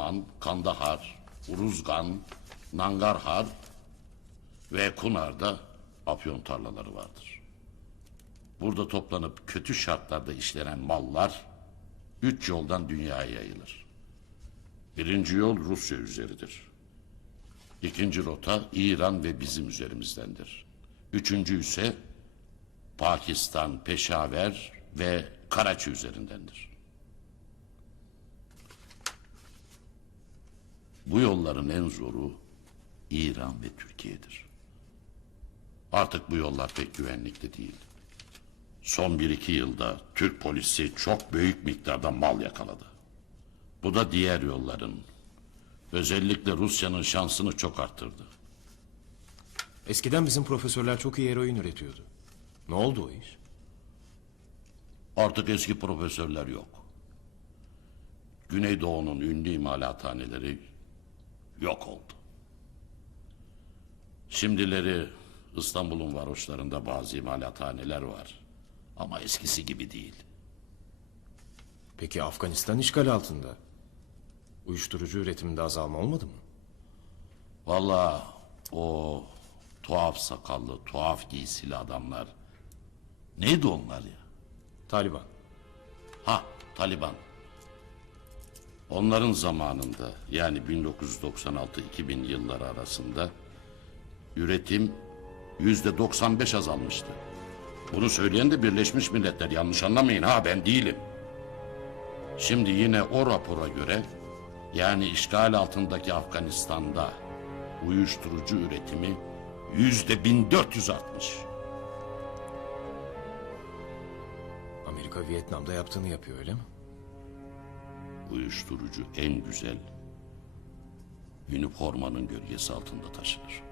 Batman, Kandahar, Uruzgan, Nangarhar ve Kunar'da afyon tarlaları vardır. Burada toplanıp kötü şartlarda işlenen mallar üç yoldan dünyaya yayılır. Birinci yol Rusya üzeridir. İkinci rota İran ve bizim üzerimizdendir. Üçüncü ise Pakistan, Peşaver ve Karaçi üzerindendir. Bu yolların en zoru İran ve Türkiye'dir. Artık bu yollar pek güvenlikli değil. Son bir iki yılda Türk polisi çok büyük miktarda mal yakaladı. Bu da diğer yolların, özellikle Rusya'nın şansını çok arttırdı. Eskiden bizim profesörler çok iyi eroin üretiyordu. Ne oldu o iş? Artık eski profesörler yok. Güneydoğu'nun ünlü imalathaneleri yok oldu. Şimdileri İstanbul'un varoşlarında bazı imalathaneler var. Ama eskisi gibi değil. Peki Afganistan işgal altında. Uyuşturucu üretiminde azalma olmadı mı? Vallahi o tuhaf sakallı, tuhaf giysili adamlar. Neydi onlar ya? Taliban. Ha, Taliban. Onların zamanında yani 1996-2000 yılları arasında üretim yüzde 95 azalmıştı. Bunu söyleyen de Birleşmiş Milletler yanlış anlamayın ha ben değilim. Şimdi yine o rapora göre yani işgal altındaki Afganistan'da uyuşturucu üretimi yüzde 1400 artmış. Amerika Vietnam'da yaptığını yapıyor öyle mi? Uyuşturucu en güzel üniformanın gölgesi altında taşınır.